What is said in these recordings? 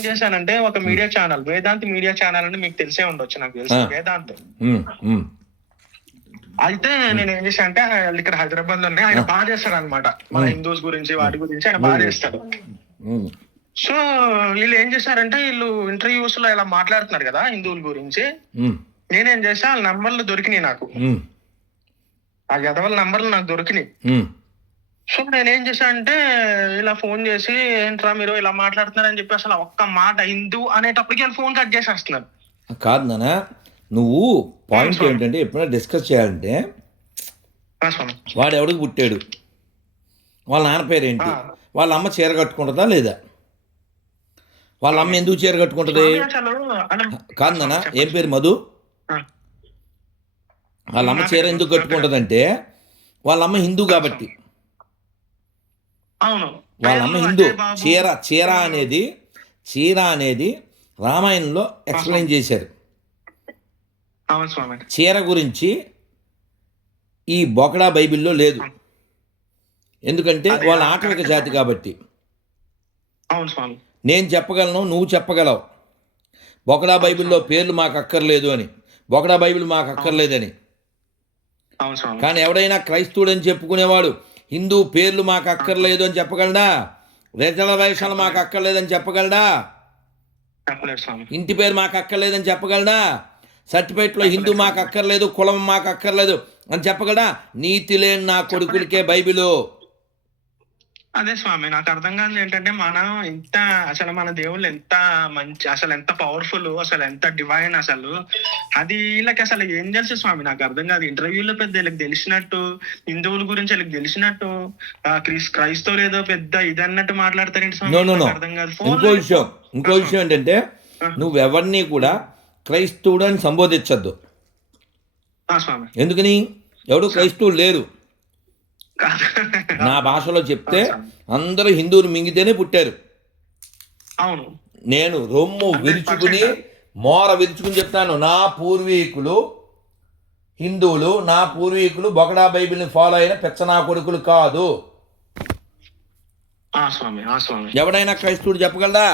ఏం చేశానంటే ఒక media channel, Vedant media channel అని మీకు తెలిసే ఉండొచ్చు, నాకు తెలుసు, వేదాంత్. అయితే నేను ఏం చేశా అంటే ఇక్కడ హైదరాబాద్ లోనే ఆయన బాగా చేస్తాడు అనమాట, మన హిందూస్ గురించి వాటి గురించి ఆయన బాగా చేస్తాడు. సో వీళ్ళు ఏం చేశారంటే, వీళ్ళు ఇంటర్వ్యూస్ లో ఇలా మాట్లాడుతున్నారు కదా హిందువుల గురించి. నేనేం చేసా, వాళ్ళ నంబర్లు దొరికినాయి నాకు, ఆ యదవల నంబర్లు నాకు దొరికినాయి. సో నేనేం చేశా అంటే ఇలా ఫోన్ చేసి, ఏంట్రా మీరు ఇలా మాట్లాడుతున్నారని చెప్పి అసలు ఒక్క మాట హిందూ అనేటప్పటికి వాళ్ళు ఫోన్ కట్ చేసేస్తున్నారు. కాదు నాన్న, నువ్వు పాయింట్ ఏంటంటే ఎప్పుడైనా డిస్కస్ చేయాలంటే వాడు ఎవడికి పుట్టాడు, వాళ్ళ నాన్న పేరు ఏంటి, వాళ్ళ అమ్మ చీర కట్టుకుంటుందా లేదా, వాళ్ళ అమ్మ ఎందుకు చీర కట్టుకుంటుంది? కాదు నాన్న, ఏం పేరు మధు, వాళ్ళ అమ్మ చీర ఎందుకు కట్టుకుంటుందంటే వాళ్ళ అమ్మ హిందూ కాబట్టి. వాళ్ళ అమ్మ హిందూ. చీర అనేది రామాయణంలో ఎక్స్ప్లెయిన్ చేశారు. చీర గురించి ఈ బొకడా బైబిల్లో లేదు, ఎందుకంటే వాళ్ళ ఆటవిక జాతి కాబట్టి. నేను చెప్పగలను, నువ్వు చెప్పగలవు, బొకడా బైబిల్లో పేర్లు మాకు అక్కర్లేదు అని, బొకడా బైబిల్ మాకు అక్కర్లేదని. కానీ ఎవడైనా క్రైస్తవుడని చెప్పుకునేవాడు హిందూ పేర్లు మాకు అక్కర్లేదు అని చెప్పగలడా? రిజర్వేషన్లు మాకు అక్కర్లేదని చెప్పగలడా? ఇంటి పేరు మాకు అక్కర్లేదని చెప్పగలడా? సర్టిఫికేట్లో హిందూ మాకు అక్కర్లేదు, కులం మాకు అక్కర్లేదు అని చెప్పగలడా? నీతి లేని నా కొడుకులకే బైబిలు. అదే స్వామి, నాకు అర్థం కాదు ఏంటంటే, మనం ఎంత అసలు మన దేవుళ్ళు ఎంత మంచి, అసలు ఎంత పవర్ఫుల్, అసలు ఎంత డివైన్, అసలు అది వీళ్ళకి అసలు ఏం తెలుసు స్వామి, నాకు అర్థం కాదు. ఇంటర్వ్యూలో పెద్ద వీళ్ళకి తెలిసినట్టు, హిందువుల గురించి వీళ్ళకి తెలిసినట్టు, క్రైస్తవులు ఏదో పెద్ద ఇది అన్నట్టు మాట్లాడతారేంటి స్వామి, అర్థం కాదు. ఇంకో విషయం ఏంటంటే, నువ్వెవరిని కూడా క్రైస్తవుడు అని సంబోధించద్దు. ఎందుకని? ఎవడు క్రైస్తవులు లేరు. నా భాషలో చెప్తే అందరూ హిందువులు మింగితేనే పుట్టారు. అవును, నేను రొమ్ము విరుచుకుని మోర విరుచుకుని చెప్తాను, నా పూర్వీకులు హిందువులు, నా పూర్వీకులు బొకడా బైబిల్ని ఫాలో అయిన పెచ్చనా కొడుకులు కాదు. ఎవడైనా క్రైస్తవుడు చెప్పగలదా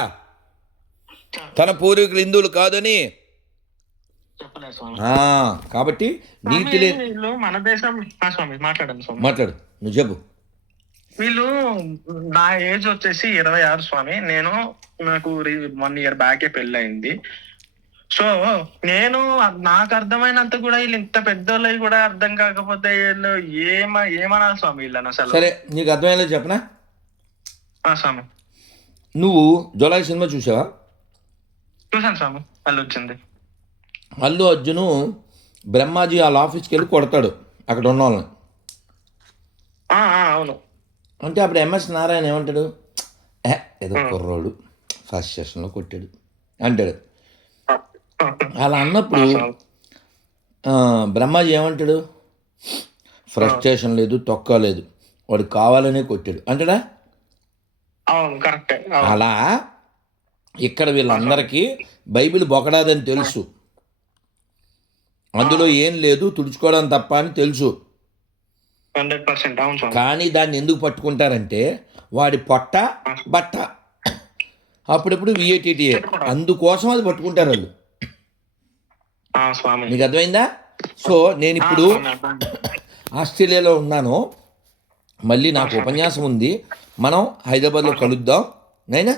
తన పూర్వీకులు హిందువులు కాదని? కాబట్టి నీతి మన దేశం మాట్లాడు, నువ్వు చెప్పు. వీళ్ళు, నా ఏజ్ వచ్చేసి 26 స్వామి. నాకు 1 year బ్యాకే పెళ్ళి అయింది. సో నేను నాకు అర్థమైనంత కూడా వీళ్ళు ఇంత పెద్దోళ్ళు కూడా అర్థం కాకపోతే వీళ్ళు ఏమనాలి స్వామి వీళ్ళని అసలు? సరే, నీకు అర్థమయ్యేలా చెప్పనా స్వామి? నువ్వు జులై సినిమా చూసావా? చూసాను స్వామి. అల్లు అర్జును బ్రహ్మాజీ వాళ్ళ ఆఫీస్కి వెళ్ళి కొడతాడు అక్కడ ఉన్న వాళ్ళని. అవును. అంటే అప్పుడు ఎంఎస్ నారాయణ ఏమంటాడు? ఏదో కుర్రోడు ఫస్ట్ సెషన్లో కొట్టాడు అంటాడు. అలా అన్నప్పుడు బ్రహ్మాజీ ఏమంటాడు? ఫ్రస్ట్రేషన్ లేదు, తొక్క లేదు, వాడు కావాలనే కొట్టాడు అంటాడా? అలా ఇక్కడ వీళ్ళందరికీ బైబిల్ బొకడాదని తెలుసు, అందులో ఏం లేదు, తుడుచుకోవడం తప్ప అని తెలుసు. 100%. కానీ దాన్ని ఎందుకు పట్టుకుంటారంటే వాడి పొట్ట బట్ట అప్పుడప్పుడు విఏటీటీఏ, అందుకోసం అది పట్టుకుంటారు వాళ్ళు. నీకు అర్థమైందా? సో నేను ఇప్పుడు ఆస్ట్రేలియాలో ఉన్నాను, మళ్ళీ నాకు ఉపన్యాసం ఉంది, మనం హైదరాబాద్లో కలుద్దాం నైనా.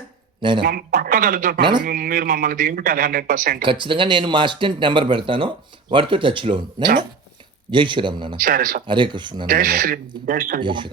ఖచ్చితంగా నేను మా అసిస్టెంట్ నెంబర్ పెడతాను, వాడితో టచ్లో ఉండు నైనా. జై శ్రీరామ్ నాన్న. సరే సార్. హరే కృష్ణ నాన్న. జై శ్రీ. జై శ్రీ.